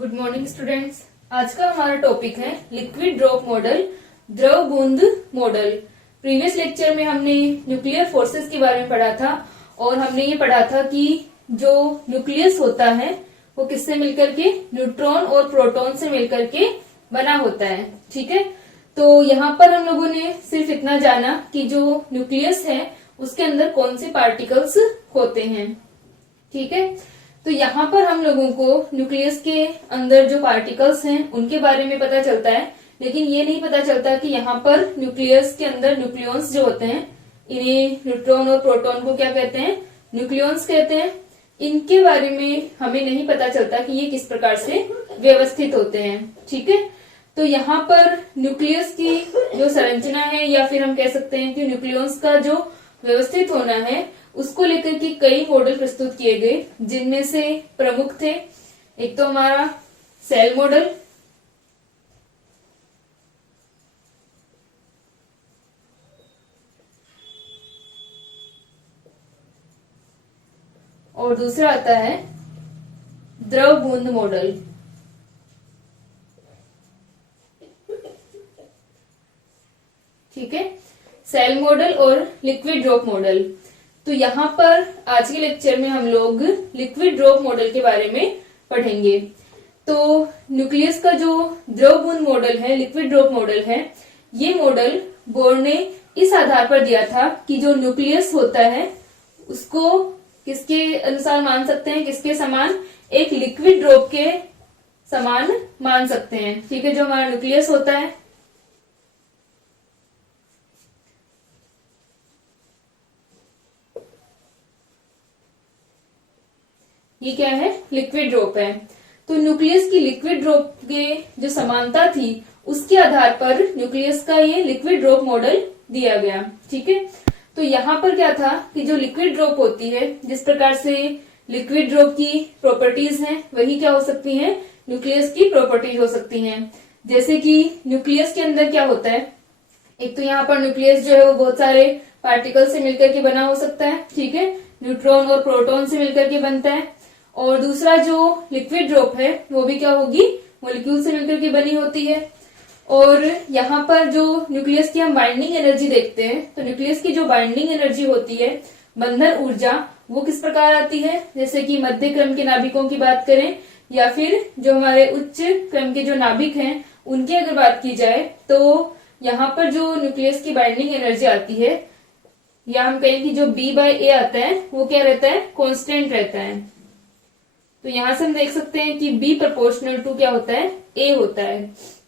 Good morning students. आज का हमारा टॉपिक है लिक्विड ड्रॉप मॉडल, द्रव बूंद मॉडल। प्रीवियस लेक्चर में हमने न्यूक्लियर फोर्सेस के बारे में पढ़ा था और हमने ये पढ़ा था कि जो न्यूक्लियस होता है वो किससे मिलकर के, न्यूट्रॉन और प्रोटॉन से मिलकर के बना होता है। ठीक है, तो यहाँ पर हम लोगों ने सिर्फ इतना जाना कि जो न्यूक्लियस है उसके अंदर कौन से पार्टिकल्स होते हैं। ठीक है, तो यहाँ पर हम लोगों को न्यूक्लियस के अंदर जो पार्टिकल्स हैं उनके बारे में पता चलता है, लेकिन ये नहीं पता चलता कि यहाँ पर न्यूक्लियस के अंदर न्यूक्लियॉन्स जो होते हैं, इन्हें न्यूट्रॉन और प्रोटॉन को क्या कहते हैं, न्यूक्लियॉन्स कहते हैं। इनके बारे में हमें नहीं पता चलता कि ये किस प्रकार से व्यवस्थित होते हैं। ठीक है, तो यहाँ पर न्यूक्लियस की जो संरचना है या फिर हम कह सकते हैं कि न्यूक्लियॉन्स का जो व्यवस्थित होना है उसको लेकर के कई मॉडल प्रस्तुत किए गए, जिनमें से प्रमुख थे एक तो हमारा सेल मॉडल, और दूसरा आता है द्रव बूंद मॉडल। ठीक है, सेल मॉडल और लिक्विड ड्रॉप मॉडल। तो यहाँ पर आज के लेक्चर में हम लोग लिक्विड ड्रॉप मॉडल के बारे में पढ़ेंगे। तो न्यूक्लियस का जो द्रव बूंद मॉडल है, लिक्विड ड्रॉप मॉडल है, ये मॉडल बोर ने इस आधार पर दिया था कि जो न्यूक्लियस होता है उसको किसके अनुसार मान सकते हैं, किसके समान, एक लिक्विड ड्रॉप के समान मान सकते हैं। ठीक है, जो हमारा न्यूक्लियस होता है ये क्या है, लिक्विड ड्रॉप है। तो न्यूक्लियस की लिक्विड ड्रॉप के जो समानता थी उसके आधार पर न्यूक्लियस का ये लिक्विड ड्रॉप मॉडल दिया गया। ठीक है, तो यहाँ पर क्या था कि जो लिक्विड ड्रॉप होती है, जिस प्रकार से लिक्विड ड्रॉप की प्रॉपर्टीज हैं वही क्या हो सकती हैं, न्यूक्लियस की प्रॉपर्टीज हो सकती हैं। जैसे कि न्यूक्लियस के अंदर क्या होता है, एक तो यहाँ पर न्यूक्लियस जो है वो बहुत सारे पार्टिकल से मिलकर के बना हो सकता है। ठीक है, न्यूट्रॉन और प्रोटॉन से मिलकर के बनता है। और दूसरा जो लिक्विड ड्रॉप है वो भी क्या होगी, मॉलिक्यूल से मिलकर के बनी होती है। और यहाँ पर जो न्यूक्लियस की हम बाइंडिंग एनर्जी देखते हैं, तो न्यूक्लियस की जो बाइंडिंग एनर्जी होती है, बंधन ऊर्जा, वो किस प्रकार आती है, जैसे कि मध्य क्रम के नाभिकों की बात करें या फिर जो हमारे उच्च क्रम के जो नाभिक हैं उनकी अगर बात की जाए, तो यहाँ पर जो न्यूक्लियस की बाइंडिंग एनर्जी आती है, या हम कहें कि जो B/A आता है वो क्या रहता है, कॉन्स्टेंट रहता है। तो यहां से हम देख सकते हैं कि B प्रोपोर्शनल टू क्या होता है, A होता है।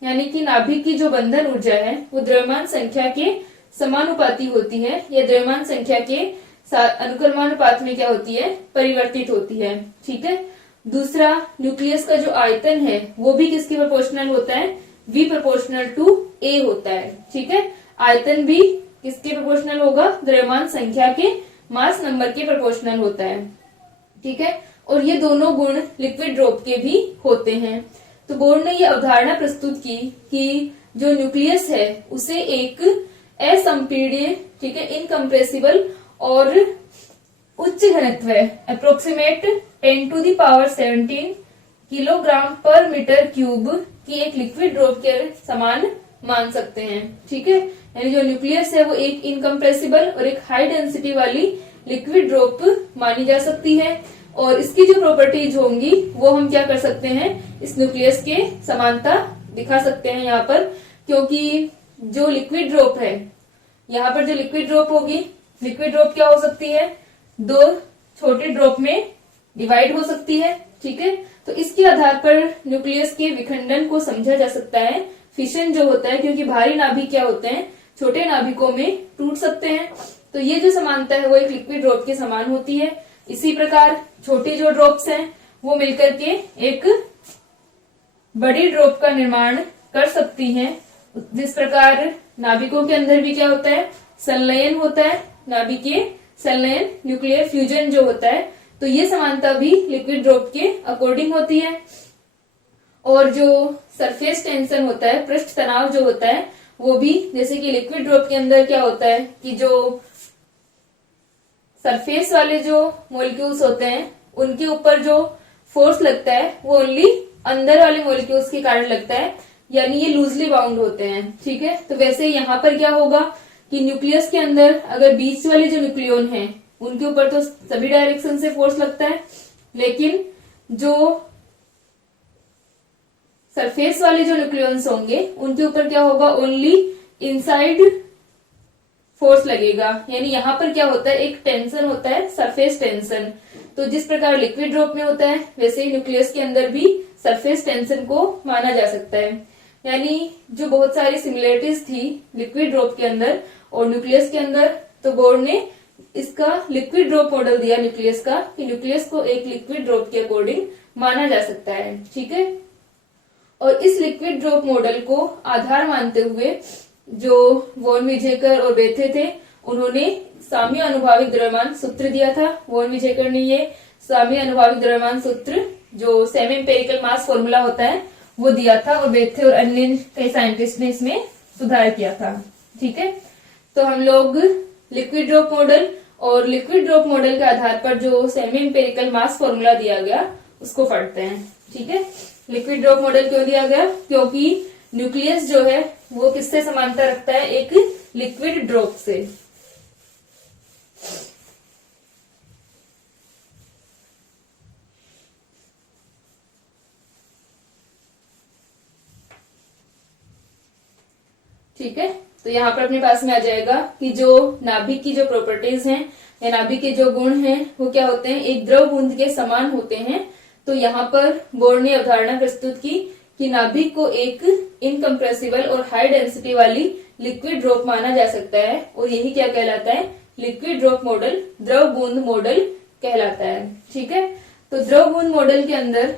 यानी कि नाभिक की जो बंधन ऊर्जा है वो द्रव्यमान संख्या के समानुपाती होती है, या द्रव्यमान संख्या के अनुक्रमानुपात में क्या होती है, परिवर्तित होती है। ठीक है, दूसरा न्यूक्लियस का जो आयतन है वो भी किसके प्रोपोर्शनल होता है, V प्रोपोर्शनल टू A होता है। ठीक है, आयतन भी किसके प्रोपोर्शनल होगा, द्रव्यमान संख्या के मास नंबर के प्रोपोर्शनल होता है। ठीक है, और ये दोनों गुण लिक्विड ड्रॉप के भी होते हैं। तो बोर ने ये अवधारणा प्रस्तुत की कि जो न्यूक्लियस है उसे एक असंपीड्य, ठीक है, इनकम्प्रेसिबल और उच्च घनत्व अप्रोक्सीमेट 10⁻17 किलोग्राम पर मीटर क्यूब की एक लिक्विड ड्रॉप के समान मान सकते हैं। ठीक है, यानी जो न्यूक्लियस है वो एक इनकम्प्रेसिबल और एक हाई डेंसिटी वाली लिक्विड ड्रॉप मानी जा सकती है। और इसकी जो प्रॉपर्टीज होंगी वो हम क्या कर सकते हैं, इस न्यूक्लियस के समानता दिखा सकते हैं यहाँ पर, क्योंकि जो लिक्विड ड्रॉप है, यहाँ पर जो लिक्विड ड्रॉप होगी, लिक्विड ड्रॉप क्या हो सकती है, दो छोटे ड्रॉप में डिवाइड हो सकती है। ठीक है, तो इसके आधार पर न्यूक्लियस के विखंडन को समझा जा सकता है, फिशन जो होता है, क्योंकि भारी नाभिक क्या होते हैं, छोटे नाभिकों में टूट सकते हैं। तो ये जो समानता है वो एक लिक्विड ड्रॉप के समान होती है। इसी प्रकार छोटी जो ड्रॉप्स हैं वो मिलकर के एक बड़ी ड्रॉप का निर्माण कर सकती हैं। जिस प्रकार नाभिकों के अंदर भी क्या होता है, संलयन होता है, नाभिकीय संलयन, न्यूक्लियर फ्यूजन जो होता है, तो ये समानता भी लिक्विड ड्रॉप के अकॉर्डिंग होती है। और जो सरफेस टेंशन होता है, पृष्ठ तनाव जो होता है, वो भी जैसे कि लिक्विड ड्रॉप के अंदर क्या होता है कि जो सरफेस वाले जो मॉलिक्यूल्स होते हैं उनके ऊपर जो फोर्स लगता है वो ओनली अंदर वाले मॉलिक्यूल्स के कारण लगता है, यानी ये लूजली बाउंड होते हैं। ठीक है, तो वैसे यहाँ पर क्या होगा कि न्यूक्लियस के अंदर अगर बीच वाले जो न्यूक्लियन हैं उनके ऊपर तो सभी डायरेक्शन से फोर्स लगता है, लेकिन जो सरफेस वाले जो न्यूक्लियंस होंगे उनके ऊपर क्या होगा, ओनली इनसाइड फोर्स लगेगा। यानी यहाँ पर क्या होता है, एक टेंशन होता है, सरफेस टेंशन। तो जिस प्रकार लिक्विड ड्रॉप में होता है वैसे ही न्यूक्लियस के अंदर भी सरफेस टेंशन को माना जा सकता है। यानी जो बहुत सारी सिमिलरिटीज थी लिक्विड ड्रॉप के अंदर और न्यूक्लियस के अंदर, तो बोर्ड ने इसका लिक्विड ड्रॉप मॉडल दिया न्यूक्लियस का, कि न्यूक्लियस को एक लिक्विड ड्रॉप के अकॉर्डिंग माना जा सकता है। ठीक है, और इस लिक्विड ड्रॉप मॉडल को आधार मानते हुए जो वॉन विजेकर और बेथे थे उन्होंने साम्य अनुभाविक द्रव्यमान सूत्र दिया था। वॉन विजेकर ने ये साम्य अनुभाविक द्रव्यमान सूत्र जो सेमी एम्पिरिकल मास फॉर्मूला होता है वो दिया था, और बेथे और अन्य कई साइंटिस्ट ने इसमें सुधार किया था। ठीक है, तो हम लोग लिक्विड ड्रॉप मॉडल और लिक्विड ड्रॉप मॉडल के आधार पर जो सेमी एम्पिरिकल मास फॉर्मूला दिया गया उसको पढ़ते हैं। ठीक है, लिक्विड ड्रॉप मॉडल क्यों दिया गया, क्योंकि न्यूक्लियस जो है वो किससे समानता रखता है, एक लिक्विड ड्रॉप से। ठीक है, तो यहाँ पर अपने पास में आ जाएगा कि जो नाभिक की जो प्रॉपर्टीज हैं या नाभिक के जो गुण हैं वो क्या होते हैं, एक द्रव बूंद के समान होते हैं। तो यहाँ पर बोर्ड ने अवधारणा प्रस्तुत की कि नाभिक को एक इनकम्प्रेसिबल और हाई डेंसिटी वाली लिक्विड ड्रॉप माना जा सकता है, और यही क्या कहलाता है, लिक्विड ड्रॉप मॉडल, द्रव बूंद मॉडल कहलाता है। ठीक है, तो द्रव बूंद मॉडल के अंदर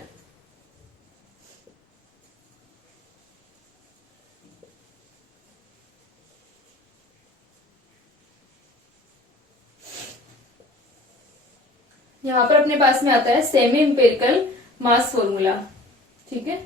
यहाँ पर अपने पास में आता है सेमी एम्पिरिकल मास फॉर्मूला। ठीक है,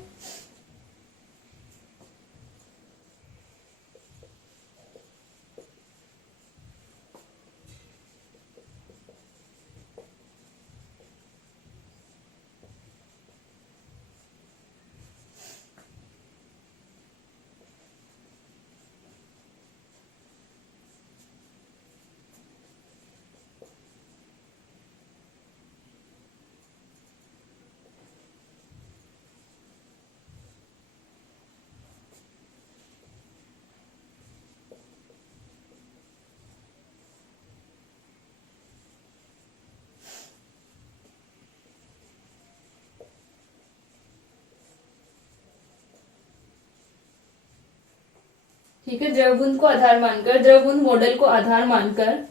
ठीक है, द्रवबूंद को आधार मानकर, द्रवबूंद मॉडल को आधार मानकर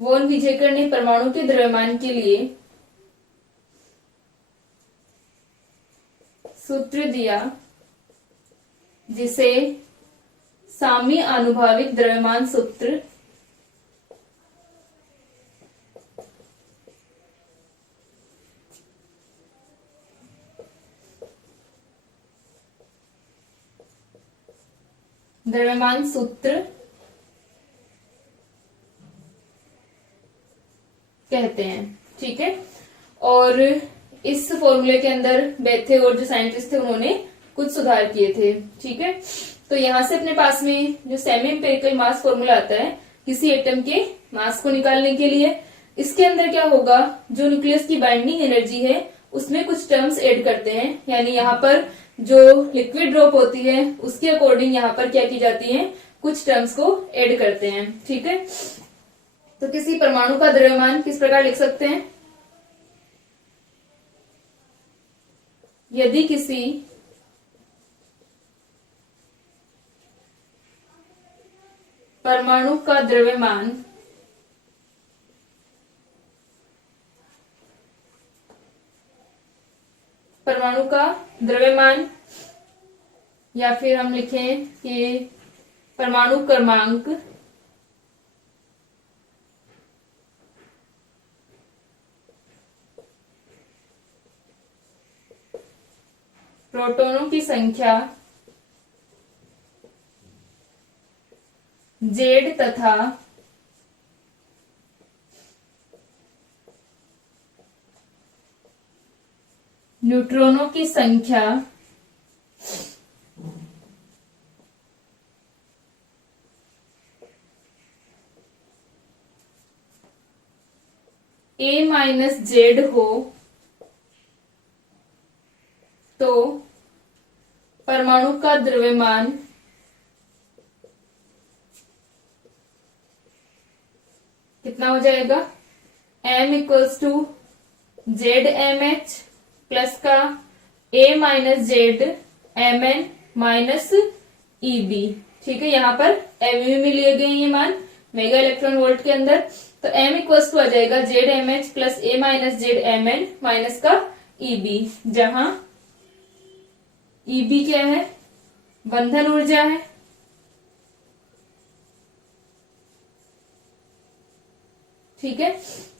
वॉन विजेकर ने परमाणु के द्रव्यमान के लिए सूत्र दिया जिसे साम्य आनुभाविक द्रव्यमान सूत्र द्रव्यमान सूत्र कहते हैं। ठीक है, और इस फॉर्मूले के अंदर बेथे और जो साइंटिस्ट थे उन्होंने कुछ सुधार किए थे। ठीक है, तो यहां से अपने पास में जो सेमी एम्पिरिकल मास फॉर्मूला आता है किसी एटम के मास को निकालने के लिए, इसके अंदर क्या होगा, जो न्यूक्लियस की बाइंडिंग एनर्जी है उसमें कुछ टर्म्स ऐड करते हैं। यानी यहाँ पर जो लिक्विड ड्रॉप होती है उसके अकॉर्डिंग यहाँ पर क्या की जाती है, कुछ टर्म्स को ऐड करते हैं। ठीक है, तो किसी परमाणु का द्रव्यमान किस प्रकार लिख सकते हैं, यदि किसी परमाणु का द्रव्यमान या फिर हम लिखें कि परमाणु क्रमांक प्रोटॉनों की संख्या Z तथा न्यूट्रॉनों की संख्या A-Z हो तो परमाणु का द्रव्यमान कितना हो जाएगा? M equals to ZMH plus का A-Z Mn माइनस EB। ठीक है, यहाँ पर MeV में लिए गए ये मान मेगा इलेक्ट्रॉन वोल्ट के अंदर। तो M इक्वल्स टू आ जाएगा ZMH plus A-Z Mn minus का EB, जहां EB क्या है? बंधन ऊर्जा है। ठीक है,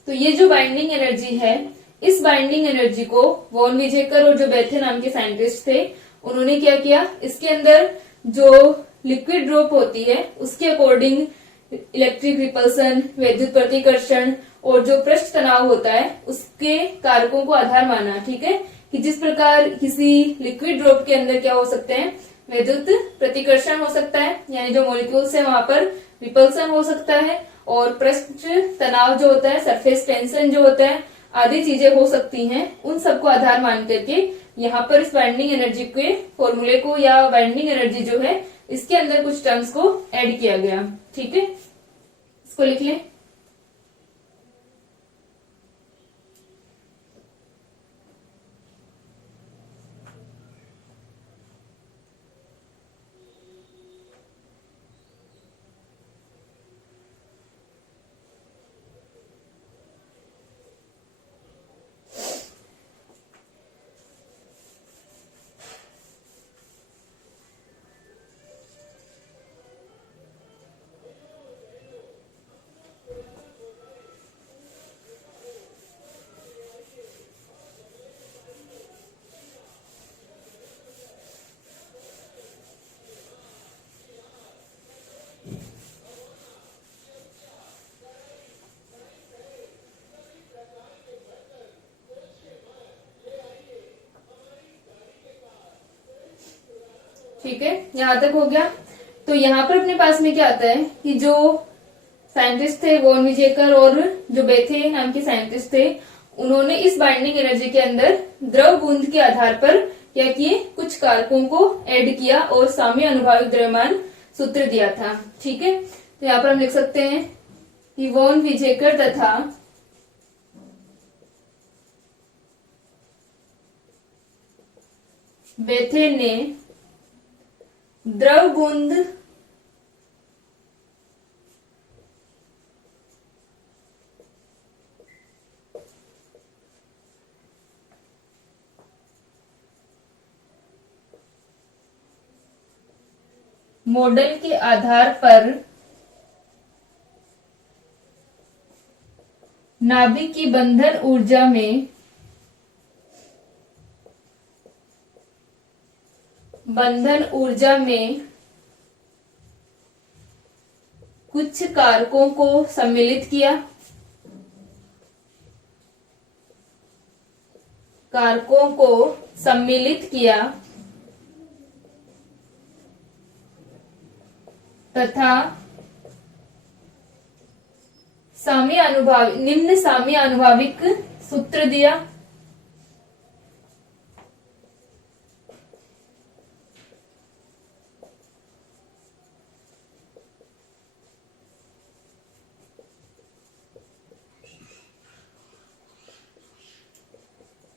तो ये जो बाइंडिंग एनर्जी है, इस बाइंडिंग एनर्जी को वॉन विजेकर और जो बेथे नाम के साइंटिस्ट थे उन्होंने क्या किया, इसके अंदर जो लिक्विड ड्रॉप होती है उसके अकॉर्डिंग इलेक्ट्रिक रिपल्सन, वैद्युत प्रतिकर्षण और जो पृष्ठ तनाव होता है उसके कारकों को आधार माना। ठीक है, कि जिस प्रकार किसी लिक्विड ड्रॉप के अंदर क्या हो सकते हैं, वैद्युत प्रतिकर्षण हो सकता है, यानी जो मॉलिक्यूल्स है वहां पर रिपल्सन हो सकता है, और पृष्ठ तनाव जो होता है, सरफेस टेंशन जो होता है, आदि चीजें हो सकती हैं। उन सबको आधार मान करके यहाँ पर इस बाइंडिंग एनर्जी के फॉर्मूले को या बाइंडिंग एनर्जी जो है इसके अंदर कुछ टर्म्स को ऐड किया गया। ठीक है, इसको लिख लें। ठीक है, यहां तक हो गया। तो यहाँ पर अपने पास में क्या आता है कि जो साइंटिस्ट थे वॉन विजेकर और जो बेथे नाम के साइंटिस्ट थे, उन्होंने इस बाइंडिंग एनर्जी के अंदर द्रव बूंद के आधार पर क्या किए, कुछ कारकों को ऐड किया और साम्य अनुभाविक द्रव्यमान सूत्र दिया था। ठीक है, तो यहाँ पर हम लिख सकते हैं कि वॉन विजेकर तथा बेथे ने द्रव बूंद मॉडल के आधार पर नाभिक की बंधन ऊर्जा में कुछ कारकों को सम्मिलित किया तथा निम्न साम्य अनुभाविक सूत्र दिया।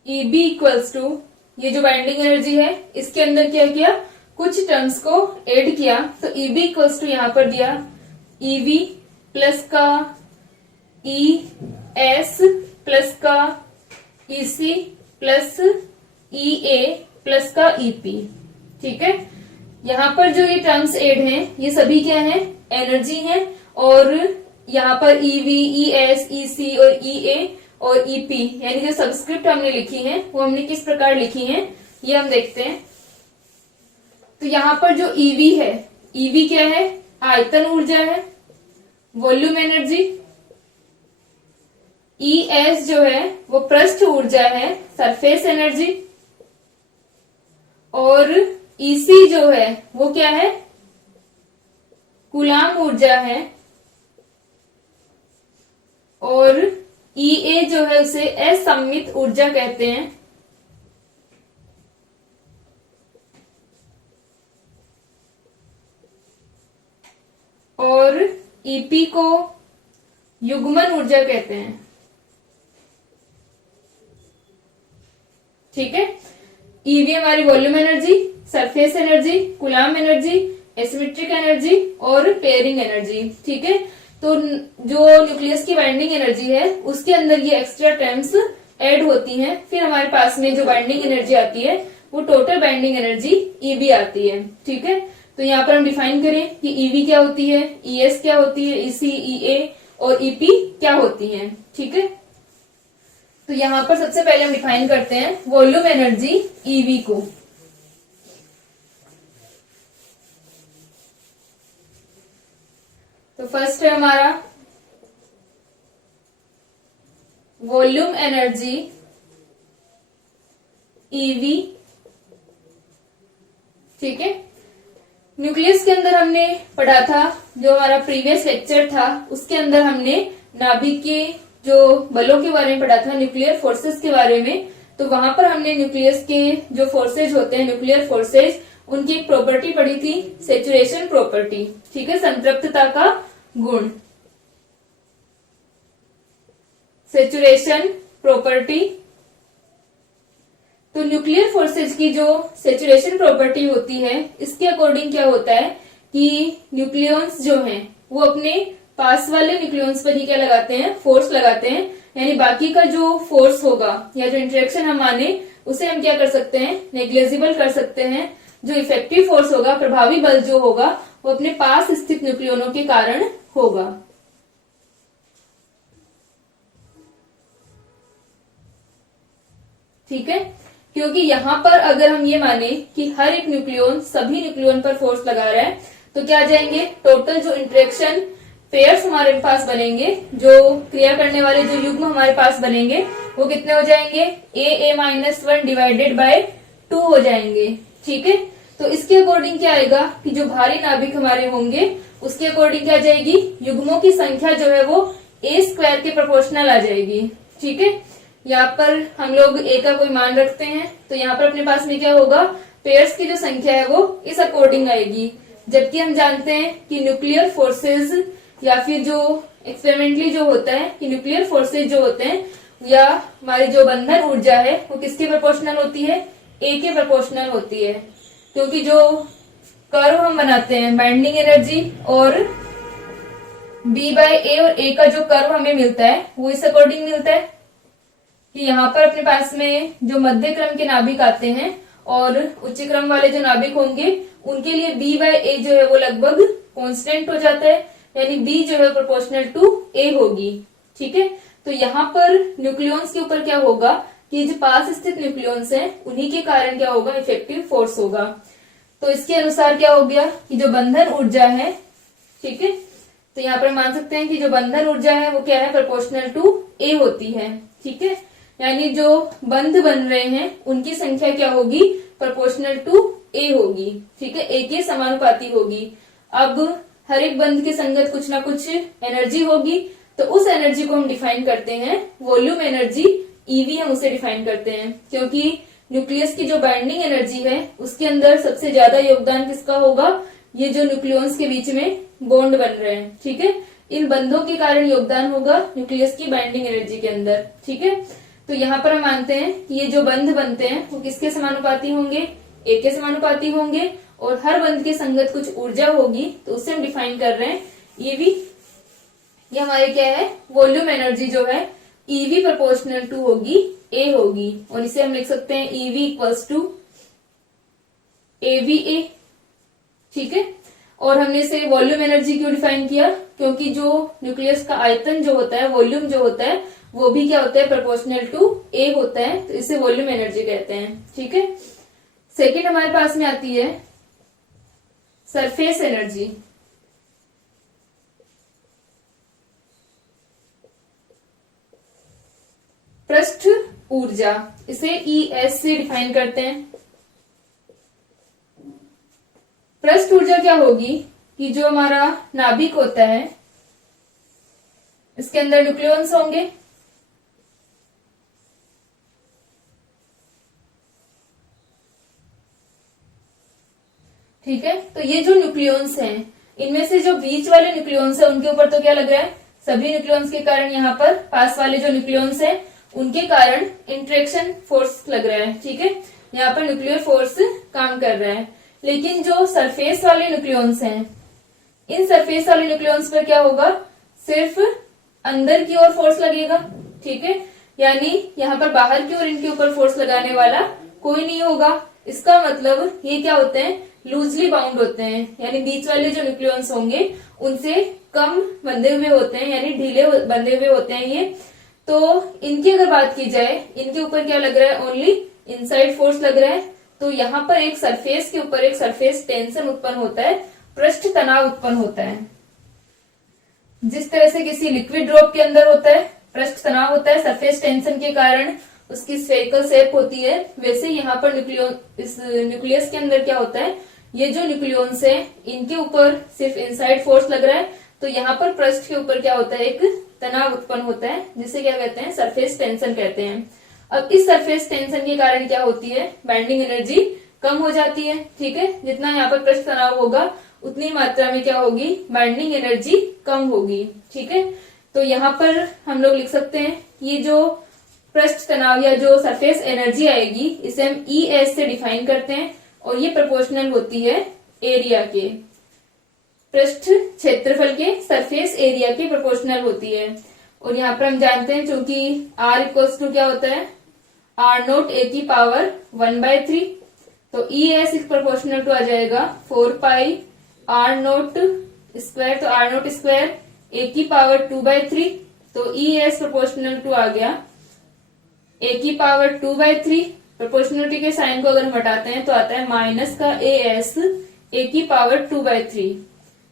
EB इक्वल्स टू, ये जो बाइंडिंग एनर्जी है इसके अंदर क्या किया, कुछ टर्म्स को ऐड किया। तो EB इक्वल्स टू यहाँ पर दिया EV प्लस का ES प्लस का EC प्लस EA प्लस का EP। ठीक है, यहाँ पर जो ये टर्म्स ऐड हैं ये सभी क्या हैं, एनर्जी हैं, और यहाँ पर EV, ES, EC और EA और EP यानी जो सबस्क्रिप्ट हमने लिखी है वो हमने किस प्रकार लिखी है ये हम देखते हैं। तो यहाँ पर जो EV है, EV क्या है, आयतन ऊर्जा है, वॉल्यूम एनर्जी। ES जो है वो पृष्ठ ऊर्जा है, सरफेस एनर्जी। और ईसी जो है वो क्या है, कूलाम ऊर्जा है, और ईए जो है उसे असममित ऊर्जा कहते हैं। और ईपी को युग्मन ऊर्जा कहते हैं। ठीक है, ईवी हमारी volume energy, surface energy, coulomb energy, asymmetric energy और पेयरिंग एनर्जी। ठीक है, तो जो न्यूक्लियस की बाइंडिंग एनर्जी है उसके अंदर ये एक्स्ट्रा टर्म्स ऐड होती हैं, फिर हमारे पास में जो बाइंडिंग एनर्जी आती है वो टोटल बाइंडिंग एनर्जी ईबी आती है। ठीक है, तो यहाँ पर हम डिफाइन करें कि ईवी क्या होती है, ईएस क्या होती है, ईसी, ईए और ईपी क्या होती है। ठीक है, तो यहाँ पर सबसे पहले हम डिफाइन करते हैं वॉल्यूम एनर्जी ईवी को। तो फर्स्ट है हमारा वॉल्यूम एनर्जी ईवी। ठीक है, न्यूक्लियस के अंदर हमने पढ़ा था, जो हमारा प्रीवियस लेक्चर था उसके अंदर हमने नाभिक के जो बलों के बारे में पढ़ा था, न्यूक्लियर फोर्सेस के बारे में। तो वहां पर हमने न्यूक्लियस के जो फोर्सेज होते हैं, न्यूक्लियर फोर्सेज, उनकी एक प्रॉपर्टी पढ़ी थी, सेचुरेशन प्रॉपर्टी। ठीक है, संतृप्तता का गुण, सेचुरेशन प्रॉपर्टी। तो न्यूक्लियर फोर्सेज की जो सेचुरेशन प्रॉपर्टी होती है, इसके अकॉर्डिंग क्या होता है कि न्यूक्लियॉन्स जो हैं वो अपने पास वाले न्यूक्लियॉन्स पर ही क्या लगाते हैं, फोर्स लगाते हैं। यानी बाकी का जो फोर्स होगा या जो इंटरेक्शन हम माने उसे हम क्या कर सकते हैं, नेग्लेजिबल कर सकते हैं। जो इफेक्टिव फोर्स होगा, प्रभावी बल जो होगा, वो अपने पास स्थित न्यूक्लियनों के कारण होगा। ठीक है, क्योंकि यहाँ पर अगर हम ये माने कि हर एक न्यूक्लियन सभी न्यूक्लियन पर फोर्स लगा रहा है, तो क्या आ जाएंगे, टोटल जो इंटरेक्शन पेयर्स हमारे पास बनेंगे, जो क्रिया करने वाले जो युग्म हमारे पास बनेंगे, वो कितने हो जाएंगे, a-1 डिवाइडेड बाय 2 हो जाएंगे। ठीक है, तो इसके अकॉर्डिंग क्या आएगा कि जो भारी नाभिक हमारे होंगे उसके अकॉर्डिंग क्या आ जाएगी, युग्मों की संख्या जो है वो a² के प्रोपोर्शनल आ जाएगी। ठीक है, यहाँ पर हम लोग a का कोई मान रखते हैं, तो यहाँ पर अपने पास में क्या होगा, पेयर्स की जो संख्या है वो इस अकॉर्डिंग आएगी। जबकि हम जानते हैं कि न्यूक्लियर फोर्सेज या फिर जो एक्सपेरिमेंटली जो होता है कि न्यूक्लियर फोर्सेज जो होते हैं या हमारी जो बंधन ऊर्जा है वो किसके प्रोपोर्शनल होती है, ए के प्रोपोर्शनल होती है। क्योंकि जो कर्व हम बनाते हैं बाइंडिंग एनर्जी और B/A और A का जो कर्व हमें मिलता है वो इस अकॉर्डिंग मिलता है कि यहाँ पर अपने पास में जो मध्य क्रम के नाभिक आते हैं और उच्च क्रम वाले जो नाभिक होंगे उनके लिए B/A जो है वो लगभग कांस्टेंट हो जाता है, यानी B जो है प्रोपोर्शनल टू A होगी। ठीक है, तो यहाँ पर न्यूक्लियॉन्स के ऊपर क्या होगा कि जो पास स्थित न्यूक्लियॉन्स हैं उन्हीं के कारण क्या होगा, इफेक्टिव फोर्स होगा। तो इसके अनुसार क्या हो गया कि जो बंधन ऊर्जा है, ठीक है, तो यहाँ पर मान सकते हैं कि जो बंधन ऊर्जा है वो क्या है, प्रोपोर्शनल टू A होती है। ठीक है, यानी जो बंध बन रहे हैं उनकी संख्या क्या होगी, प्रोपोर्शनल टू A होगी। ठीक है, A के समानुपाती होगी। अब हर एक बंध के संगत कुछ ना कुछ एनर्जी होगी, तो उस एनर्जी को हम डिफाइन करते हैं वॉल्यूम एनर्जी ईवी, हम उसे डिफाइन करते हैं। क्योंकि न्यूक्लियस की जो बाइंडिंग एनर्जी है उसके अंदर सबसे ज्यादा योगदान किसका होगा, ये जो न्यूक्लियॉन्स के बीच में बॉन्ड बन रहे हैं। ठीक है, इन बंधों के कारण योगदान होगा न्यूक्लियस की बाइंडिंग एनर्जी के अंदर। ठीक है, तो यहाँ पर हम मानते हैं कि ये जो बंध बनते हैं वो किसके समानुपाती होंगे, ए के समानुपाती होंगे, और हर बंध के संगत कुछ ऊर्जा होगी, तो उससे हम डिफाइन कर रहे हैं ईवी। ये हमारे क्या है, वॉल्यूम एनर्जी जो है ईवी प्रोपोर्शनल टू होगी ए होगी, और इसे हम लिख सकते हैं ईवी इक्वल्स टू AVA। ठीक है, और हमने इसे वॉल्यूम एनर्जी क्यों डिफाइन किया, क्योंकि जो न्यूक्लियस का आयतन जो होता है, वॉल्यूम जो होता है, वो भी क्या होता है, प्रोपोर्शनल टू A होता है, तो इसे वॉल्यूम एनर्जी कहते हैं। ठीक है, सेकेंड हमारे पास में आती है सरफेस एनर्जी। पृष्ठ ऊर्जा, इसे ES से डिफाइन करते हैं। पृष्ठ ऊर्जा क्या होगी कि जो हमारा नाभिक होता है इसके अंदर न्यूक्लियॉन्स होंगे, ठीक है। तो ये जो न्यूक्लियॉन्स हैं इनमें से जो बीच वाले न्यूक्लियॉन्स है उनके ऊपर तो क्या लग रहा है, सभी न्यूक्लियॉन्स के कारण यहाँ पर पास वाले जो न्यूक्लियॉन्स है उनके कारण इंटरेक्शन फोर्स लग रहा है, ठीक है। यहाँ पर न्यूक्लियर फोर्स काम कर रहा है। लेकिन जो सरफेस वाले न्यूक्लियॉन्स हैं, इन सरफेस वाले न्यूक्लियॉन्स पर क्या होगा, सिर्फ अंदर की ओर फोर्स लगेगा, ठीक है। यानी यहाँ पर बाहर की ओर इनके ऊपर फोर्स लगाने वाला कोई नहीं होगा। इसका मतलब ये क्या होते हैं, लूजली बाउंड होते हैं, यानी बीच वाले जो न्यूक्लियॉन्स होंगे उनसे कम बंधे हुए होते हैं, यानी ढीले बंधे हुए होते हैं ये। तो इनकी अगर बात की जाए, इनके ऊपर क्या लग रहा है, ओनली इनसाइड फोर्स लग रहा है। तो यहाँ पर एक सरफेस के ऊपर एक सरफेस टेंशन उत्पन्न होता है, पृष्ठ तनाव उत्पन्न होता है। जिस तरह से किसी लिक्विड ड्रॉप के अंदर होता है पृष्ठ तनाव होता है सरफेस टेंशन के कारण उसकी स्फेरिकल शेप होती है, वैसे यहाँ पर न्यूक्लियस के अंदर क्या होता है, ये जो न्यूक्लियॉन्स है इनके ऊपर सिर्फ इनसाइड फोर्स लग रहा है। तो यहाँ पर पृष्ठ के ऊपर क्या होता है, एक तनाव उत्पन्न होता है, जिसे क्या कहते हैं, सरफेस टेंशन कहते हैं। अब इस सरफेस टेंशन के कारण क्या होती है, बाइंडिंग एनर्जी कम हो जाती है, ठीक है। जितना यहाँ पर पृष्ठ तनाव होगा उतनी मात्रा में क्या होगी, बाइंडिंग एनर्जी कम होगी, ठीक है। तो यहाँ पर हम लोग लिख सकते हैं ये जो पृष्ठ तनाव या जो सरफेस एनर्जी आएगी इसे हम ES से डिफाइन करते हैं और ये प्रोपोर्शनल होती है एरिया के, पृष्ठ क्षेत्रफल के, सरफेस एरिया के प्रोपोर्शनल होती है। और यहाँ पर हम जानते हैं चूंकि R इक्वल्स टू क्या होता है, R0 A की पावर 1/3, तो ES इस प्रोपोर्शनल टू आ जाएगा 4 पाई R0 स्क्वायर, तो R0 स्क्वायर A की पावर 2/3, तो ES प्रोपोर्शनल टू आ गया A की पावर 2/3। प्रोपोर्शनलिटी के साइन को अगर हम हटाते हैं तो आता है माइनस का AS A की पावर 2/3।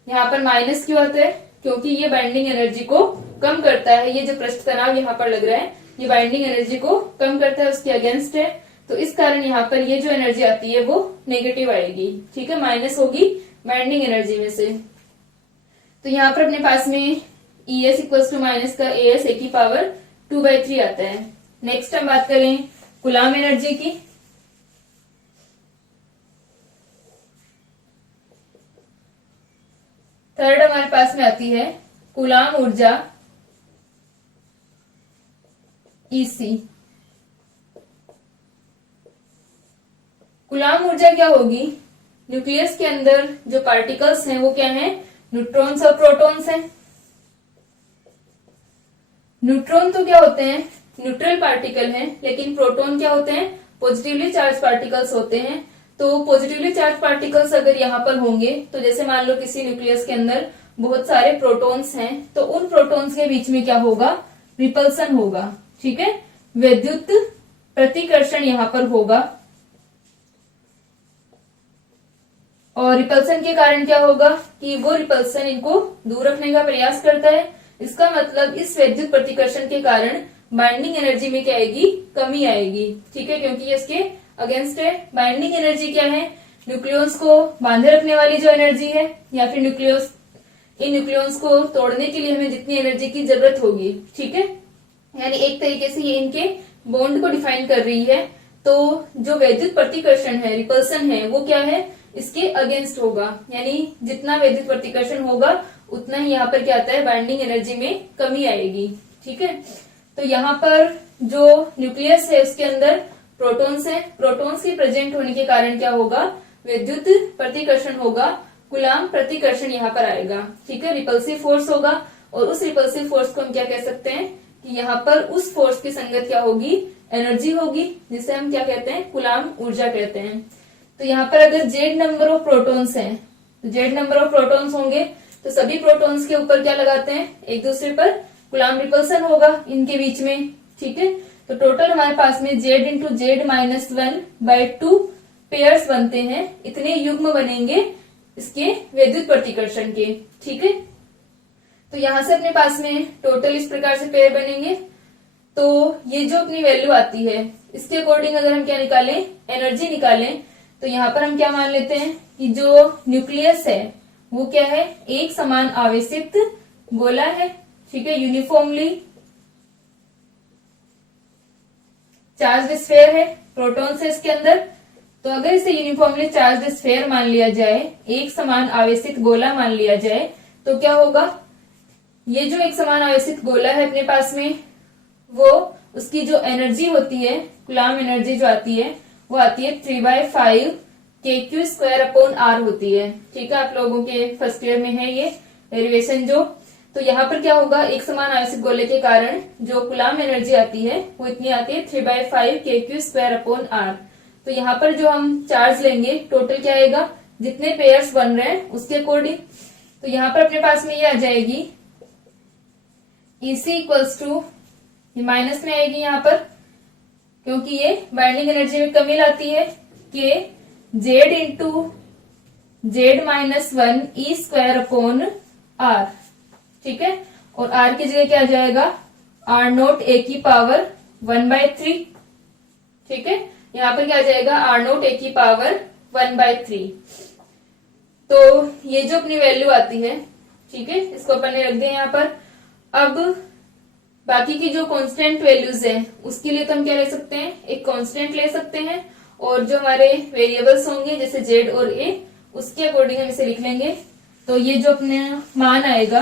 यहाँ पर माइनस क्यों आता है, क्योंकि ये बाइंडिंग एनर्जी को कम करता है। ये जो पृष्ठ तनाव यहाँ पर लग रहा है ये बाइंडिंग एनर्जी को कम करता है, उसके अगेंस्ट है। तो इस कारण यहाँ पर ये जो एनर्जी आती है वो नेगेटिव आएगी, ठीक है, माइनस होगी बाइंडिंग एनर्जी में से। तो यहाँ पर अपने पास में ES इक्वल्स टू माइनस का AS A की पावर 2/3 आता है। नेक्स्ट हम बात करें कूलाम एनर्जी की। थर्ड हमारे पास में आती है कूलाम ऊर्जा EC। कूलाम ऊर्जा क्या होगी, न्यूक्लियस के अंदर जो पार्टिकल्स हैं वो क्या हैं, न्यूट्रॉन्स और प्रोटॉन्स हैं। न्यूट्रॉन तो क्या होते हैं, न्यूट्रल पार्टिकल हैं, लेकिन प्रोटॉन क्या होते हैं, पॉजिटिवली चार्ज पार्टिकल्स होते हैं। तो पॉजिटिवली चार्ज पार्टिकल्स अगर यहाँ पर होंगे तो जैसे मान लो किसी न्यूक्लियस के अंदर बहुत सारे प्रोटॉन्स हैं, तो उन प्रोटॉन्स के बीच में क्या होगा, रिपल्सन होगा, ठीक है, विद्युत प्रतिकर्षण यहाँ पर होगा। और रिपल्सन के कारण क्या होगा कि वो रिपल्सन इनको दूर रखने का प्रयास करता है। इसका मतलब इस विद्युत प्रतिकर्षण के कारण बाइंडिंग एनर्जी में क्या आएगी, कमी आएगी, ठीक है, क्योंकि ये इसके अगेंस्ट है। बाइंडिंग एनर्जी क्या है, न्यूक्लियॉन्स को बांधे रखने वाली जो एनर्जी है, या फिर इन न्यूक्लियॉन्स को तोड़ने के लिए हमें जितनी एनर्जी की जरूरत होगी, ठीक है, यानी एक तरीके से ये इनके बॉन्ड को डिफाइन कर रही है। तो जो वैद्युत प्रतिकर्षण है, रिपल्सन है, वो क्या है, इसके अगेंस्ट होगा, यानी जितना वैद्युत प्रतिकर्षण होगा उतना ही यहाँ पर क्या आता है, बाइंडिंग एनर्जी में कमी आएगी, ठीक है। तो यहाँ पर जो न्यूक्लियस है उसके अंदर प्रोटॉन्स है, प्रोटॉन्स के प्रेजेंट होने के कारण क्या होगा, विद्युत प्रतिकर्षण होगा, कूलाम प्रतिकर्षण यहाँ पर आएगा, ठीक है, रिपल्सिव फोर्स होगा। और उस रिपल्सिव फोर्स को हम क्या कह सकते हैं कि यहाँ पर उस फोर्स की संगत क्या होगी, एनर्जी होगी, जिसे हम क्या कहते हैं, कूलाम ऊर्जा कहते हैं। तो यहाँ पर अगर Z नंबर ऑफ प्रोटॉन्स हैं, तो Z नंबर ऑफ प्रोटॉन्स होंगे तो सभी प्रोटॉन्स के ऊपर क्या लगाते हैं, एक दूसरे पर कूलाम रिपल्सन होगा इनके बीच में, ठीक है। तो टोटल हमारे पास में Z इंटू Z-1/2 पेयर्स बनते हैं, इतने युग्म बनेंगे इसके विद्युत प्रतिकर्षण के, ठीक है। तो यहां से अपने पास में टोटल इस प्रकार से पेयर बनेंगे। तो ये जो अपनी वैल्यू आती है इसके अकॉर्डिंग अगर हम क्या निकालें, एनर्जी निकालें, तो यहाँ पर हम क्या मान लेते हैं कि जो न्यूक्लियस है वो क्या है, एक समान आवेशित गोला है, ठीक है, यूनिफॉर्मली चार्ज स्फेयर है, प्रोटॉन है इसके अंदर। तो अगर इसे यूनिफॉर्मली चार्ज स्फेयर मान लिया जाए, एक समान आवेशित गोला मान लिया जाए, तो क्या होगा, ये जो एक समान आवेशित गोला है अपने पास में, वो उसकी जो एनर्जी होती है, कूलाम एनर्जी जो आती है वो आती है 3/5 kq²/r होती है। ठीक है, आप लोगों के फर्स्ट ईयर में है ये डेरिवेशन जो। तो यहाँ पर क्या होगा, एक समान आवेशित गोले के कारण जो कूलाम एनर्जी आती है वो इतनी आती है 3/5 kq²/r। तो यहाँ पर जो हम चार्ज लेंगे टोटल क्या आएगा, जितने पेयर्स बन रहे हैं उसके अकॉर्डिंग। तो यहाँ पर अपने पास में ये आ जाएगी EC इक्वल्स टू, ये माइनस में आएगी यहाँ पर क्योंकि ये बाइंडिंग एनर्जी में कमी लाती है, कि Z इंटू Z-1 E²/r। ठीक है, और R की जगह क्या आ जाएगा, R0 A की पावर 1/3। ठीक है, यहाँ पर क्या आ जाएगा, R0 A की पावर 1/3। तो ये जो अपनी वैल्यू आती है, ठीक है, इसको अपन ने रख दिया यहाँ पर। अब बाकी की जो कांस्टेंट वैल्यूज है उसके लिए तो हम क्या ले सकते हैं, एक कांस्टेंट ले सकते हैं, और जो हमारे वेरिएबल्स होंगे जैसे Z और A, उसके अकॉर्डिंग हम इसे लिख लेंगे। तो ये जो अपने मान आएगा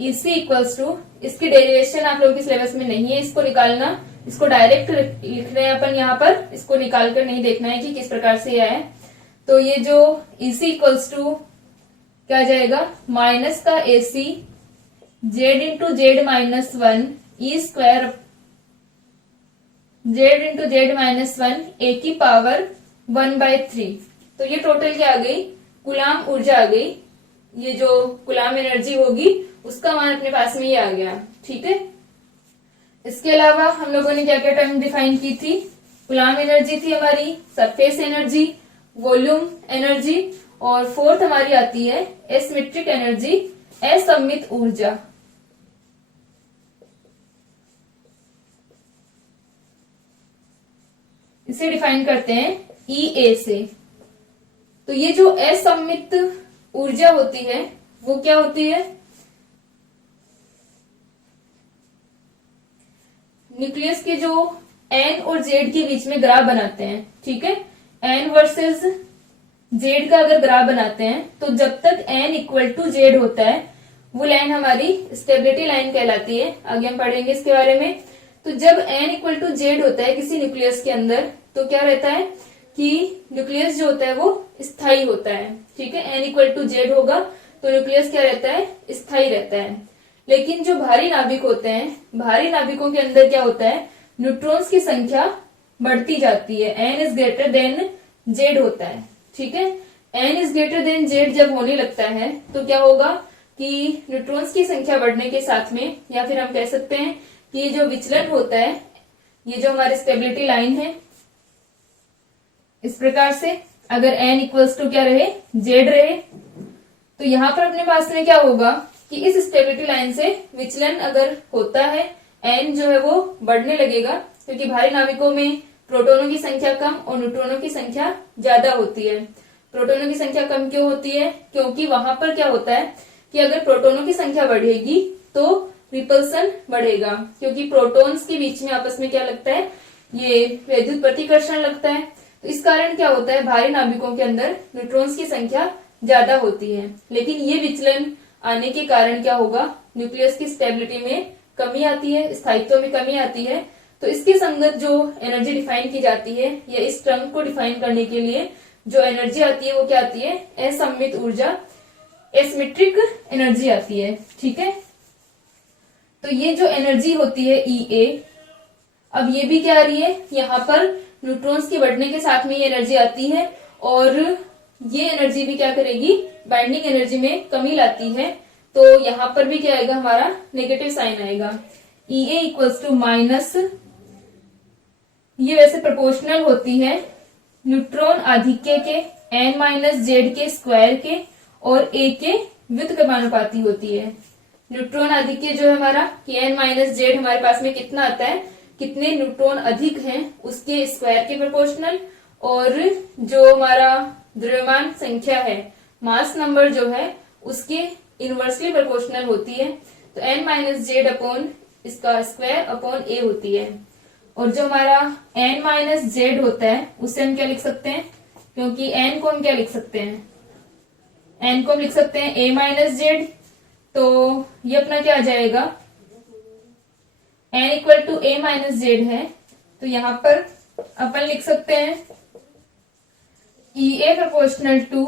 EC इक्वल्स टू, इसकी डेरिवेशन आप लोगों के सिलेबस में नहीं है, इसको निकालना, इसको डायरेक्ट लिख रहे हैं अपन यहाँ पर, इसको निकाल कर नहीं देखना है कि किस प्रकार से यह है। तो ये जो EC इक्वल्स टू क्या आ जाएगा, माइनस का AC Z into Z-1 Z-1 A की पावर 1/3। तो ये टोटल क्या आ गई, कूलाम ऊर्जा आ गई, ये जो कूलाम एनर्जी होगी उसका मान अपने पास में ये आ गया। ठीक है, इसके अलावा हम लोगों ने क्या क्या टर्म डिफाइन की थी, कूलाम एनर्जी थी हमारी, सरफेस एनर्जी, वॉल्यूम एनर्जी, और फोर्थ हमारी आती है एसिमेट्रिक एनर्जी, असममित ऊर्जा। इसे डिफाइन करते हैं EA से। तो ये जो असममित ऊर्जा होती है वो क्या होती है, न्यूक्लियस के जो N और Z के बीच में ग्राफ बनाते हैं। ठीक है, N वर्सेस Z का अगर ग्राफ बनाते हैं तो जब तक N इक्वल टू Z होता है वो लाइन हमारी स्टेबिलिटी लाइन कहलाती है, आगे हम पढ़ेंगे इसके बारे में। तो जब N इक्वल टू Z होता है किसी न्यूक्लियस के अंदर, तो क्या रहता है कि न्यूक्लियस जो होता है वो स्थायी होता है। ठीक है, N इक्वल टू Z होगा तो न्यूक्लियस क्या रहता है, स्थायी रहता है। लेकिन जो भारी नाभिक होते हैं, भारी नाभिकों के अंदर क्या होता है, न्यूट्रॉन्स की संख्या बढ़ती जाती है, N is greater than Z होता है। ठीक है, N is greater than Z जब होने लगता है तो क्या होगा कि न्यूट्रॉन्स की संख्या बढ़ने के साथ में, या फिर हम कह सकते हैं कि ये जो विचलन होता है, ये जो हमारी स्टेबिलिटी लाइन है, इस प्रकार से अगर N इक्वल्स टू क्या रहे, Z रहे, तो यहाँ पर अपने पास में क्या होगा कि इस स्टेबिलिटी लाइन से विचलन अगर होता है, N जो है वो बढ़ने लगेगा, क्योंकि भारी नाभिकों में प्रोटॉनों की संख्या कम और न्यूट्रॉनों की संख्या ज्यादा होती है। प्रोटॉनों की संख्या कम क्यों होती है, क्योंकि वहां पर क्या होता है कि अगर प्रोटॉनों की संख्या बढ़ेगी तो रिपल्सन बढ़ेगा, क्योंकि प्रोटॉन्स के बीच में आपस में क्या लगता है, ये विद्युत प्रतिकर्षण लगता है। तो इस कारण क्या होता है, भारी नाभिकों के अंदर न्यूट्रॉन्स की संख्या ज्यादा होती है। लेकिन ये विचलन आने के कारण क्या होगा, न्यूक्लियस की स्टेबिलिटी में कमी आती है, स्थायित्व में कमी आती है। तो इसके संगत जो एनर्जी डिफाइन की जाती है, या इस टर्म को डिफाइन करने के लिए जो एनर्जी आती है वो क्या आती है, असममित ऊर्जा, एसिमेट्रिक एनर्जी आती है। ठीक है, तो ये जो एनर्जी होती है EA, अब ये भी क्या आ रही है, यहाँ पर न्यूट्रॉन्स के बढ़ने के साथ में ये एनर्जी आती है, और ये एनर्जी भी क्या करेगी, बाइंडिंग एनर्जी में कमी लाती है। तो यहाँ पर भी क्या आएगा, हमारा नेगेटिव साइन आएगा, EA इक्वल्स टू माइनस, ये वैसे प्रोपोर्शनल होती है न्यूट्रॉन आधिक्य के N-Z के स्क्वायर के और A के व्युत्क्रमानुपाती होती है। न्यूट्रॉन आधिक्य जो है हमारा कि N-Z हमारे पास में कितना आता है कितने न्यूट्रॉन अधिक हैं उसके स्क्वायर के प्रोपोर्शनल, और जो हमारा द्रव्यमान संख्या है, मास नंबर जो है, उसके इनवर्सली प्रोपोर्शनल होती है। तो n माइनस जेड अपॉन इसका स्क्वायर अपॉन a होती है। और जो हमारा n माइनस जेड होता है उससे हम क्या लिख सकते हैं, क्योंकि n को हम क्या लिख सकते हैं, n को हम लिख सकते हैं a माइनस जेड। तो ये अपना क्या आ जाएगा, n equal to a minus z है, तो यहां पर अपन लिख सकते हैं EA proportional to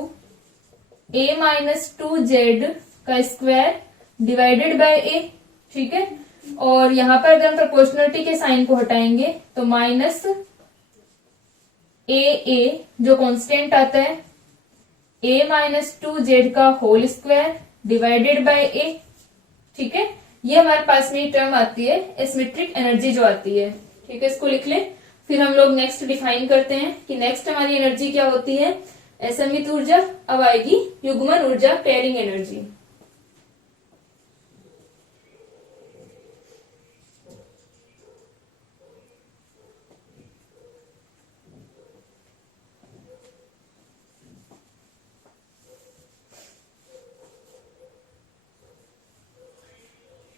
a minus 2z का स्क्वायर डिवाइडेड बाय a। ठीक है, और यहां पर अगर हम प्रोपोर्शनलिटी के साइन को हटाएंगे तो माइनस a जो कांस्टेंट आता है a माइनस 2z का whole square divided by a। ठीक है, ये हमारे पास में टर्म आती है एसिमेट्रिक एनर्जी जो आती है। ठीक है, इसको लिख लें। फिर हम लोग नेक्स्ट डिफाइन करते हैं कि नेक्स्ट हमारी एनर्जी क्या होती है, असमित ऊर्जा। अब आएगी युग्मन ऊर्जा, पेयरिंग एनर्जी।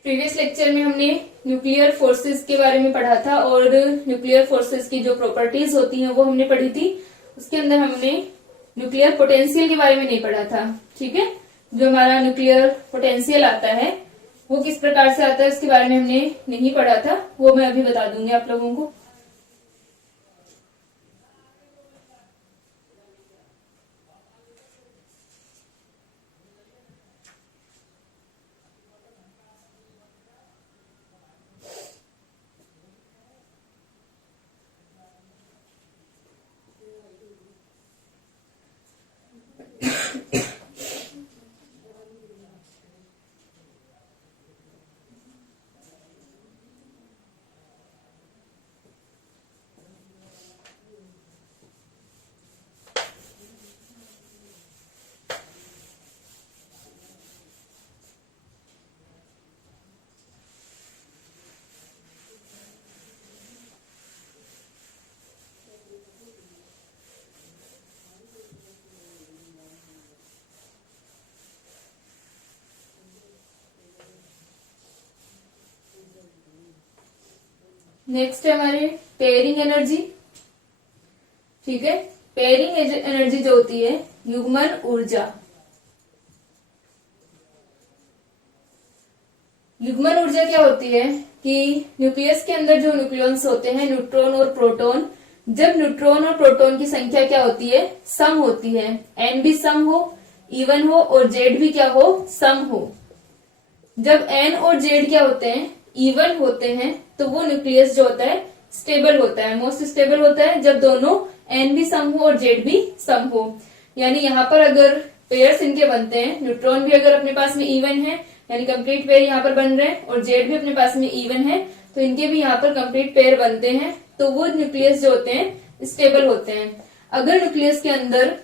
प्रीवियस लेक्चर में हमने न्यूक्लियर फोर्सेस के बारे में पढ़ा था, और न्यूक्लियर फोर्सेस की जो प्रॉपर्टीज होती हैं वो हमने पढ़ी थी। उसके अंदर हमने न्यूक्लियर पोटेंशियल के बारे में नहीं पढ़ा था। ठीक है, जो हमारा न्यूक्लियर पोटेंशियल आता है वो किस प्रकार से आता है उसके बारे में हमने नहीं पढ़ा था, वो मैं अभी बता दूंगी आप लोगों को। नेक्स्ट है हमारे पेयरिंग एनर्जी। ठीक है, पेयरिंग एनर्जी जो होती है युग्मन ऊर्जा। युग्मन ऊर्जा क्या होती है कि न्यूक्लियस के अंदर जो न्यूक्लियॉन्स होते हैं, न्यूट्रॉन और प्रोटॉन, जब न्यूट्रॉन और प्रोटॉन की संख्या क्या होती है, सम होती है, n भी सम हो, इवन हो, और z भी क्या हो, सम हो। जब n और z क्या होते हैं, इवन होते हैं, तो वो न्यूक्लियस जो होता है स्टेबल होता है, मोस्ट स्टेबल होता है, जब दोनों n भी सम हो और z भी सम हो। यानी यहाँ पर अगर पेयर्स इनके बनते हैं, न्यूट्रॉन भी अगर अपने पास में इवन है, यानी कंप्लीट पेयर यहाँ पर बन रहे हैं, और z भी अपने पास में इवन है, तो इनके भी यहाँ पर कंप्लीट पेयर बनते हैं, तो वो न्यूक्लियस जो होते हैं स्टेबल होते हैं। अगर न्यूक्लियस के अंदर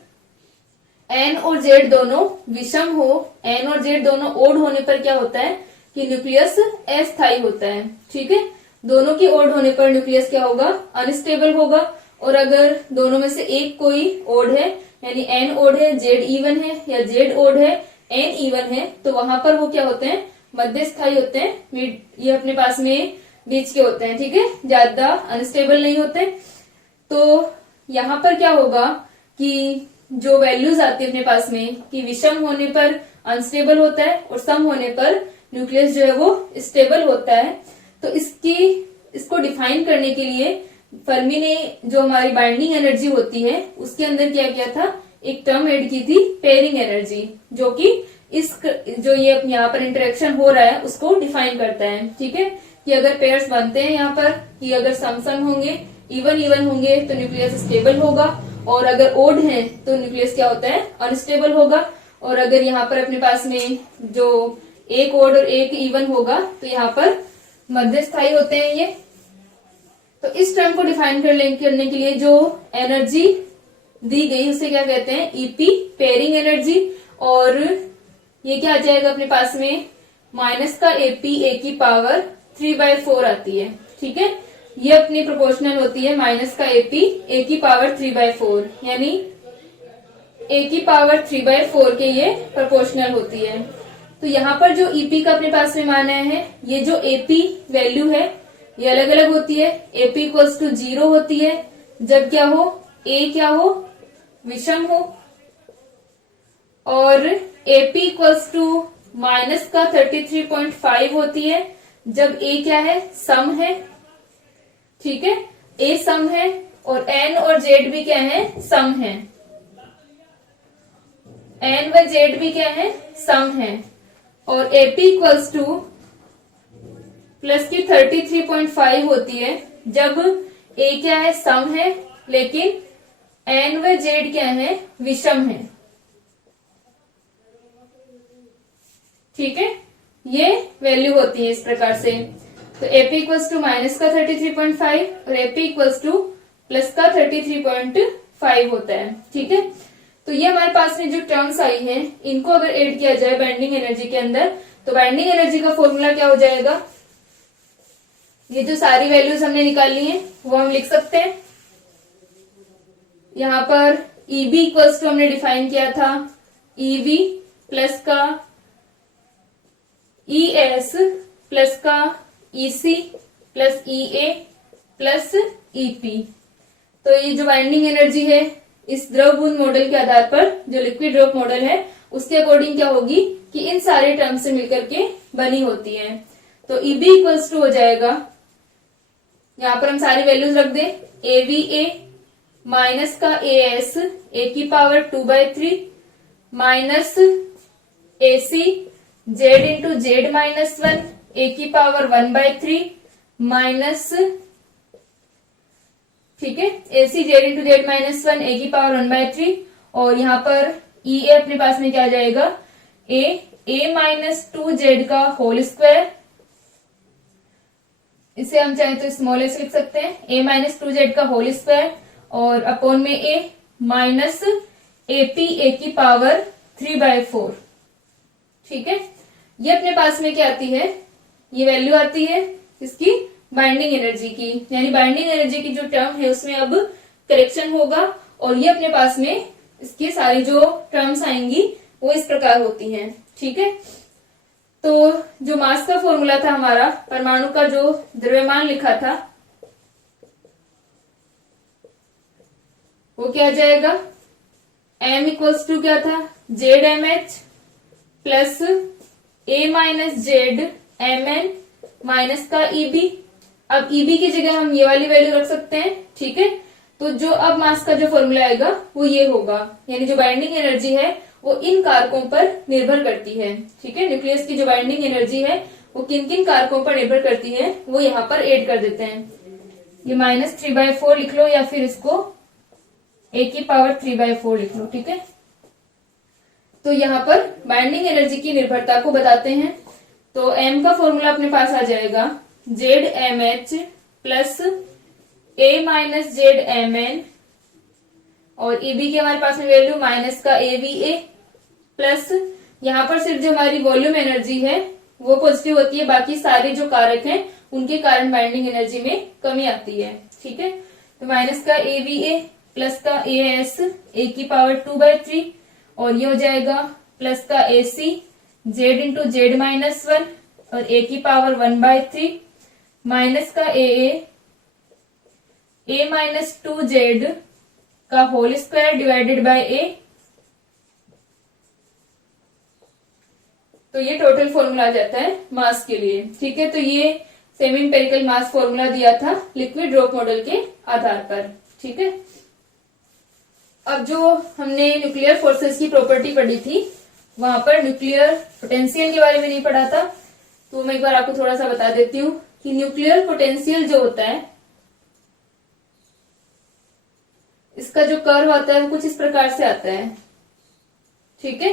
n और z दोनों विषम हो, n और z दोनों ओड होने पर क्या होता है कि न्यूक्लियस अस्थायी होता है। ठीक है, दोनों की ओड होने पर न्यूक्लियस क्या होगा, अनस्टेबल होगा। और अगर दोनों में से एक कोई ओड है, यानी n ओड है, z इवन है, या z ओड है, n इवन है, तो वहां पर वो क्या होते हैं, मध्य स्थायी होते हैं। ये अपने पास में बीच के होते हैं। ठीक है, ज्यादा अनस्टेबल नहीं होते। तो यहाँ पर क्या होगा कि जो वैल्यूज आती है अपने पास में कि विषम होने पर अनस्टेबल होता है और सम होने पर न्यूक्लियस जो है वो स्टेबल होता है। तो इसको डिफाइन करने के लिए फर्मी ने जो हमारी बाइंडिंग एनर्जी होती है उसके अंदर क्या किया था, एक टर्म ऐड की थी पेयरिंग एनर्जी, जो कि जो ये यहाँ पर इंटरेक्शन हो रहा है उसको डिफाइन करता है। ठीक है, कि अगर पेयर्स बनते हैं यहाँ पर कि अगर सम होंगे, इवन होंगे, तो न्यूक्लियस स्टेबल होगा, और अगर ओड है तो न्यूक्लियस क्या होता है, अनस्टेबल होगा। और अगर यहाँ पर अपने पास में जो एक ओड और एक इवन होगा तो यहाँ पर मध्य स्थायी होते हैं ये। तो इस टर्म को डिफाइन करने के लिए जो एनर्जी दी गई उसे क्या कहते हैं, ईपी, पेयरिंग एनर्जी। और ये क्या आ जाएगा अपने पास में, माइनस का एपी, ए की पावर 3/4 आती है। ठीक है, ये अपनी प्रोपोर्शनल होती है माइनस का एपी ए की पावर 3/4, यानी ए की पावर 3/4 के ये प्रोपोर्शनल होती है। तो यहाँ पर जो ईपी का अपने पास में मान आया है, ये जो एपी वैल्यू है ये अलग अलग होती है। एपी इक्वल्स टू 0 होती है जब क्या हो, ए क्या हो, विषम हो, और एपी इक्वल्स टू माइनस का 33.5 होती है जब ए क्या है, सम है। ठीक है, ए सम है और एन और जेड भी क्या है, सम है। एन व जेड भी क्या है, सम है। और एपी इक्वल्स टू प्लस की 33.5 होती है जब ए क्या है, सम है, लेकिन एन व जेड क्या है, विषम है। ठीक है, ये वैल्यू होती है इस प्रकार से। तो एपी इक्वल्स टू माइनस का 33.5 और एपी इक्वल्स टू प्लस का 33.5 होता है। ठीक है, तो ये हमारे पास में जो टर्म्स आई हैं, इनको अगर ऐड किया जाए बाइंडिंग एनर्जी के अंदर, तो बाइंडिंग एनर्जी का फॉर्मूला क्या हो जाएगा, ये जो सारी वैल्यूज हमने निकाली हैं वो हम लिख सकते हैं। यहाँ पर ईबी इक्वल्स टू हमने डिफाइन किया था ईवी प्लस का ईएस प्लस का ईसी प्लस ईए प्लस ईपी। तो ये जो बाइंडिंग एनर्जी है इस द्रव बूंद मॉडल के आधार पर, जो लिक्विड ड्रॉप मॉडल है उसके अकॉर्डिंग क्या होगी कि इन सारे टर्म से मिलकर के बनी होती है। तो ईबी इक्वल्स टू हो जाएगा, यहाँ पर हम सारी वैल्यूज रख दें, एवीए माइनस का एएस ए की power 2/3 minus AC Z into Z minus 1 ए की पावर 1/3 माइनस, ठीक है, AC Z into Z minus 1 ए की पावर 1/3, और यहाँ पर ई ए अपने पास में क्या आ जाएगा, ए माइनस 2 जेड का होल स्क्वायर, इसे हम चाहे तो स्मॉल एस लिख सकते हैं, ए माइनस 2 जेड का होल स्क्वायर और अपॉन में ए माइनस एपी ए की पावर 3/4। ठीक है, ये अपने पास में क्या आती है, ये वैल्यू आती है इसकी बाइंडिंग एनर्जी की, यानी बाइंडिंग एनर्जी की जो टर्म है उसमें अब करेक्शन होगा, और ये अपने पास में इसकी सारी जो टर्म्स आएंगी वो इस प्रकार होती हैं। ठीक है, तो जो मास का फॉर्मूला था हमारा, परमाणु का जो द्रव्यमान लिखा था, वो क्या आ जाएगा, m इक्वल्स टू क्या था, Z M H plus A minus Z M N minus का ईबी। अब ईबी की जगह हम ये वाली वैल्यू रख सकते हैं। ठीक है, तो जो अब मास का जो फॉर्मूला आएगा वो ये होगा, यानी जो बाइंडिंग एनर्जी है वो इन कारकों पर निर्भर करती है। ठीक है, न्यूक्लियस की जो बाइंडिंग एनर्जी है वो किन किन कारकों पर निर्भर करती है वो यहाँ पर ऐड कर देते हैं। ये -3/4 लिख लो या फिर इसको ए की पावर 3/4 लिख लो। ठीक है, तो यहाँ पर बाइंडिंग एनर्जी की निर्भरता को बताते हैं। तो m का फॉर्मूला अपने पास आ जाएगा Z M H plus A minus Z M N, और ईबी की हमारे पास में वैल्यू माइनस का एवीए प्लस, यहाँ पर सिर्फ जो हमारी वॉल्यूम एनर्जी है वो पॉजिटिव होती है, बाकी सारे जो कारक हैं उनके कारण बाइंडिंग एनर्जी में कमी आती है। ठीक है, तो माइनस का एवीए प्लस का एएस ए की पावर 2/3, और ये हो जाएगा प्लस का AC Z into Z minus 1 और ए की पावर 1/3 माइनस का ए माइनस 2 जेड का होल स्क्वायर डिवाइडेड बाय ए। तो ये टोटल फॉर्मूला आ जाता है मास के लिए। ठीक है, तो ये सेमी इंपेरिकल मास फॉर्मूला दिया था लिक्विड ड्रॉप मॉडल के आधार पर। ठीक है, अब जो हमने न्यूक्लियर फोर्सेस की प्रॉपर्टी पढ़ी थी वहां पर न्यूक्लियर पोटेंशियल के बारे में नहीं पढ़ा था, तो मैं एक बार आपको थोड़ा सा बता देती हूँ कि न्यूक्लियर पोटेंशियल जो होता है इसका जो कर्व आता है वो कुछ इस प्रकार से आता है। ठीक है,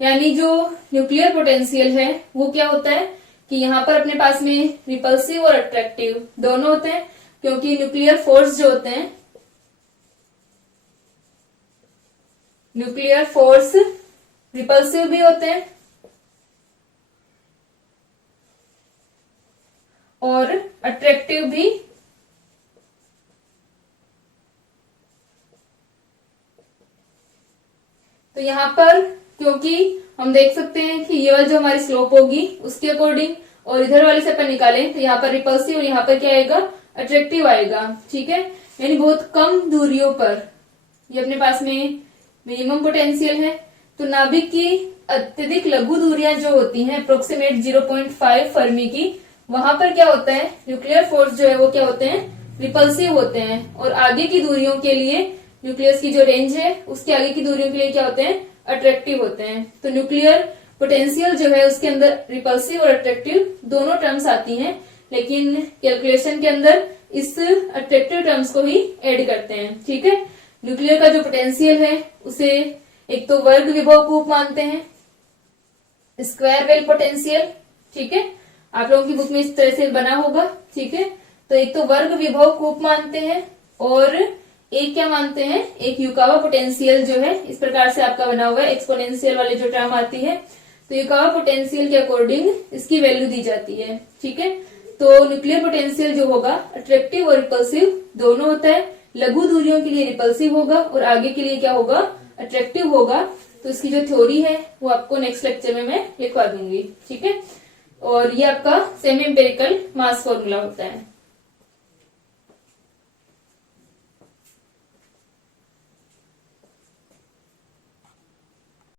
यानी जो न्यूक्लियर पोटेंशियल है वो क्या होता है कि यहाँ पर अपने पास में रिपल्सिव और अट्रैक्टिव दोनों होते हैं, क्योंकि न्यूक्लियर फोर्स जो होते हैं, न्यूक्लियर फोर्स रिपल्सिव भी होते हैं और अट्रैक्टिव भी तो यहाँ पर क्योंकि हम देख सकते हैं कि ये वाली जो हमारी स्लोप होगी उसके अकॉर्डिंग और इधर वाले से अपन निकालें तो यहाँ पर रिपल्सिव और यहाँ पर क्या आएगा, अट्रैक्टिव आएगा। ठीक है, यानी बहुत कम दूरियों पर ये अपने पास में मिनिमम पोटेंशियल है। तो नाभिक की अत्यधिक लघु दूरियां जो होती हैं अप्रोक्सीमेट 0.5 फर्मी की, वहां पर क्या होता है, न्यूक्लियर फोर्स जो है वो क्या होते हैं, रिपल्सिव होते हैं। और आगे की दूरियों के लिए न्यूक्लियस की जो रेंज है उसके आगे की दूरियों के लिए क्या होते हैं, अट्रैक्टिव होते हैं। तो न्यूक्लियर पोटेंशियल जो है उसके अंदर रिपल्सिव और अट्रैक्टिव दोनों टर्म्स आती हैं, लेकिन कैलकुलेशन के अंदर इस अट्रैक्टिव टर्म्स को ही ऐड करते हैं। ठीक है, न्यूक्लियर का जो पोटेंशियल है उसे एक तो वर्ग विभव कूप मानते हैं, स्क्वायर वेल पोटेंशियल। ठीक है, आप लोगों की बुक में इस तरह से बना होगा। ठीक है, तो एक तो वर्ग विभव कूप मानते हैं और एक क्या मानते हैं, एक युकावा पोटेंशियल जो है इस प्रकार से आपका बना हुआ है, एक्सपोनेंशियल वाली जो टर्म आती है। तो युकावा पोटेंशियल के अकॉर्डिंग इसकी वैल्यू दी जाती है। ठीक है, तो न्यूक्लियर पोटेंशियल जो होगा अट्रैक्टिव और रिपल्सिव दोनों होता है। लघु दूरियों के लिए रिपल्सिव होगा और आगे के लिए क्या होगा, अट्रैक्टिव होगा। तो इसकी जो थ्योरी है वो आपको नेक्स्ट लेक्चर में मैं लिखवा दूंगी। ठीक है, और ये आपका सेमी एम्पिरिकल मास फॉर्मूला होता है।